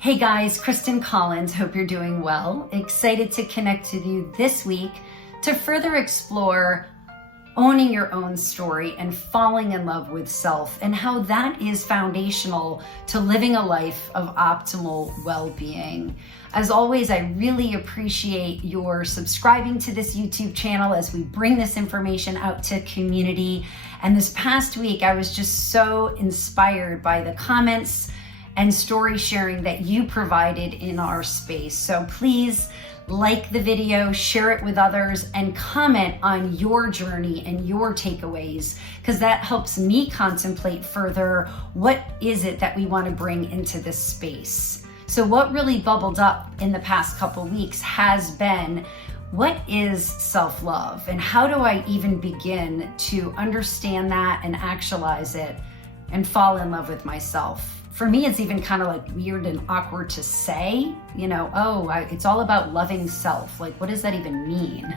Hey guys, Kristen Collins. Hope you're doing well. Excited to connect with you this week to further explore owning your own story and falling in love with self, and how that is foundational to living a life of optimal well-being. As always, I really appreciate your subscribing to this YouTube channel as we bring this information out to community. And this past week, I was just so inspired by the comments and story sharing that you provided in our space. So please like the video, share it with others, and comment on your journey and your takeaways, because that helps me contemplate further what is it that we want to bring into this space. So what really bubbled up in the past couple weeks has been, what is self-love, and how do I even begin to understand that and actualize it and fall in love with myself? For me, it's even kind of like weird and awkward to say, it's all about loving self. Like, what does that even mean?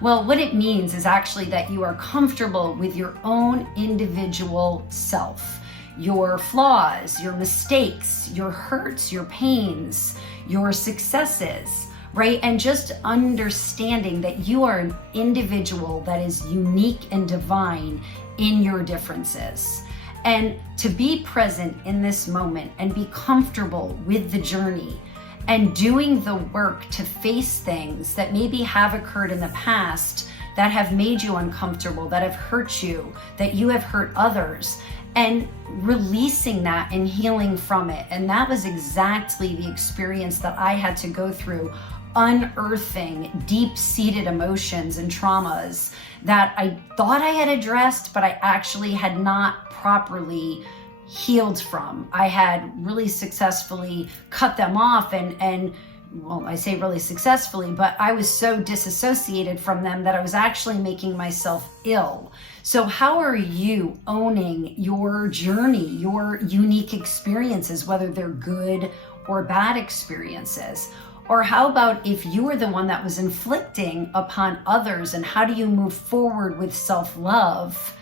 Well, what it means is actually that you are comfortable with your own individual self, your flaws, your mistakes, your hurts, your pains, your successes, right? And just understanding that you are an individual that is unique and divine in your differences. And to be present in this moment and be comfortable with the journey and doing the work to face things that maybe have occurred in the past that have made you uncomfortable, that have hurt you, that you have hurt others, and releasing that and healing from it. And that was exactly the experience that I had to go through, unearthing deep-seated emotions and traumas that I thought I had addressed, but I actually had not properly healed from. I had really successfully cut them off and well, I say really successfully, but I was so disassociated from them that I was actually making myself ill. So how are you owning your journey, your unique experiences, whether they're good or bad experiences? Or how about if you were the one that was inflicting upon others, and how do you move forward with self-love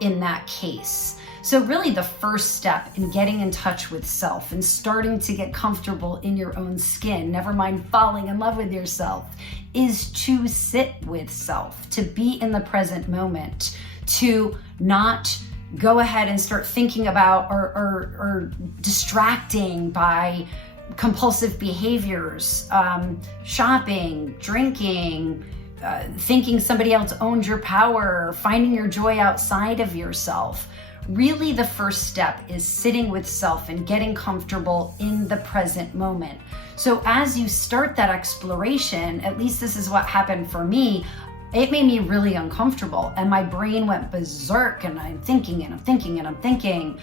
in that case? So really the first step in getting in touch with self and starting to get comfortable in your own skin, never mind falling in love with yourself, is to sit with self, to be in the present moment, to not go ahead and start thinking about or distracting by compulsive behaviors, shopping, drinking, thinking somebody else owns your power, finding your joy outside of yourself. Really, the first step is sitting with self and getting comfortable in the present moment. So as you start that exploration, at least this is what happened for me, it made me really uncomfortable and my brain went berserk, and I'm thinking and I'm thinking and I'm thinking.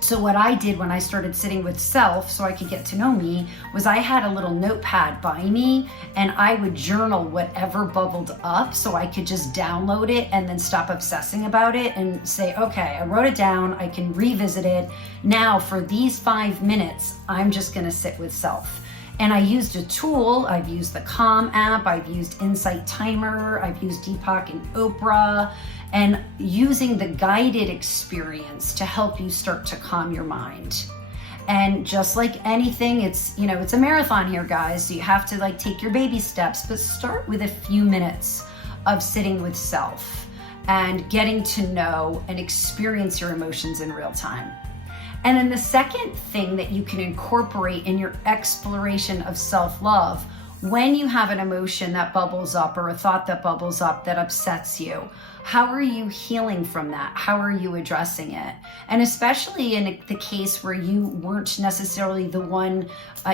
So what I did when I started sitting with self so I could get to know me was I had a little notepad by me, and I would journal whatever bubbled up so I could just download it and then stop obsessing about it and say, okay, I wrote it down, I can revisit it. Now for these 5 minutes, I'm just gonna sit with self. And I used a tool. I've used the Calm app, I've used Insight Timer, I've used Deepak and Oprah, and using the guided experience to help you start to calm your mind. And just like anything, it's a marathon here, guys. So you have to take your baby steps, but start with a few minutes of sitting with self and getting to know and experience your emotions in real time. And then the second thing that you can incorporate in your exploration of self-love, when you have an emotion that bubbles up or a thought that bubbles up that upsets you, how are you healing from that? How are you addressing it? And especially in the case where you weren't necessarily the one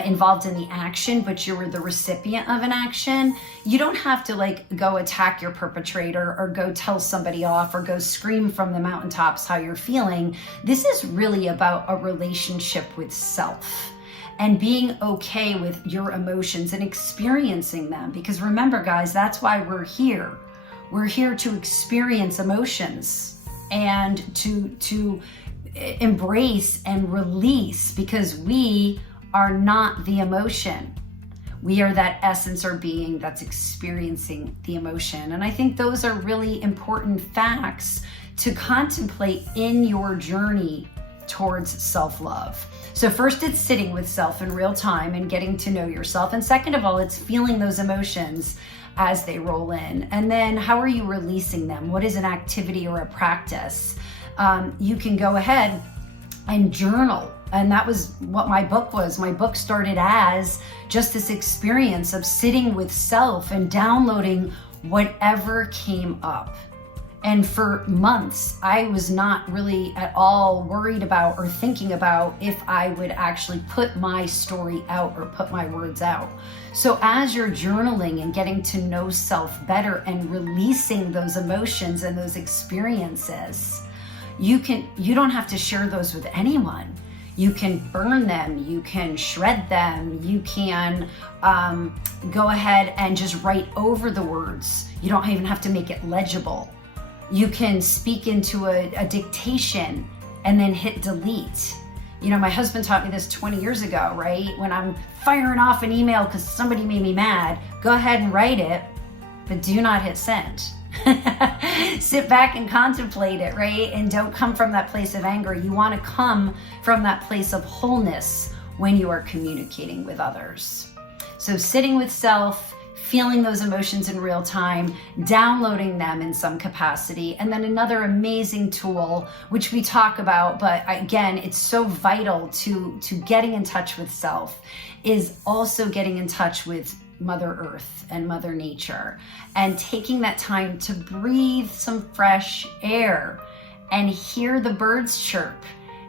involved in the action, but you were the recipient of an action, you don't have to go attack your perpetrator or go tell somebody off or go scream from the mountaintops how you're feeling. This is really about a relationship with self and being okay with your emotions and experiencing them. Because remember, guys, that's why we're here. We're here to experience emotions and to embrace and release, because we are not the emotion. We are that essence or being that's experiencing the emotion. And I think those are really important facts to contemplate in your journey towards self-love. So first, it's sitting with self in real time and getting to know yourself. And second of all, it's feeling those emotions as they roll in. And then how are you releasing them? What is an activity or a practice? You can go ahead and journal. And that was what my book was. My book started as just this experience of sitting with self and downloading whatever came up. And for months, I was not really at all worried about or thinking about if I would actually put my story out or put my words out. So as you're journaling and getting to know self better and releasing those emotions and those experiences, you don't have to share those with anyone. You can burn them, you can shred them, you can go ahead and just write over the words. You don't even have to make it legible. You can speak into a dictation and then hit delete. You know, my husband taught me this 20 years ago, right? When I'm firing off an email because somebody made me mad, go ahead and write it, but do not hit send. Sit back and contemplate it, right? And don't come from that place of anger. You want to come from that place of wholeness when you are communicating with others. So sitting with self, feeling those emotions in real time, downloading them in some capacity. And then another amazing tool, which we talk about, but again, it's so vital to getting in touch with self, is also getting in touch with Mother Earth and Mother Nature, and taking that time to breathe some fresh air and hear the birds chirp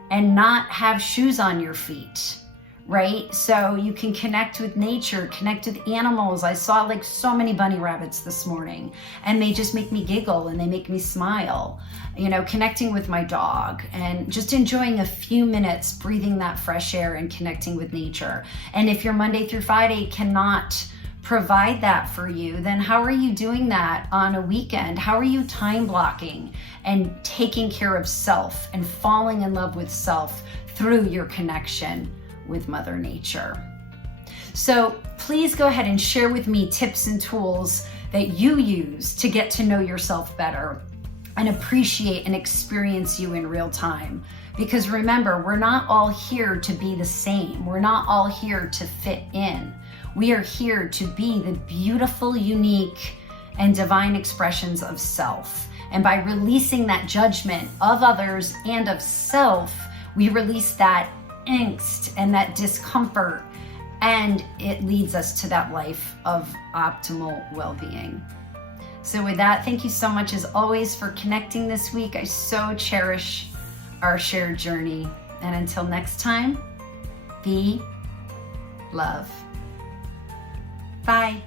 and not have shoes on your feet. Right? So you can connect with nature, connect with animals. I saw like so many bunny rabbits this morning, and they just make me giggle and they make me smile. You know, connecting with my dog and just enjoying a few minutes, breathing that fresh air and connecting with nature. And if your Monday through Friday cannot provide that for you, then how are you doing that on a weekend? How are you time blocking and taking care of self and falling in love with self through your connection with Mother Nature? So please go ahead and share with me tips and tools that you use to get to know yourself better and appreciate and experience you in real time. Because remember, we're not all here to be the same. We're not all here to fit in. We are here to be the beautiful, unique, and divine expressions of self. And by releasing that judgment of others and of self, we release that angst and that discomfort, and it leads us to that life of optimal well-being. So with that, thank you so much as always for connecting this week. I so cherish our shared journey. And until next time, be love. Bye.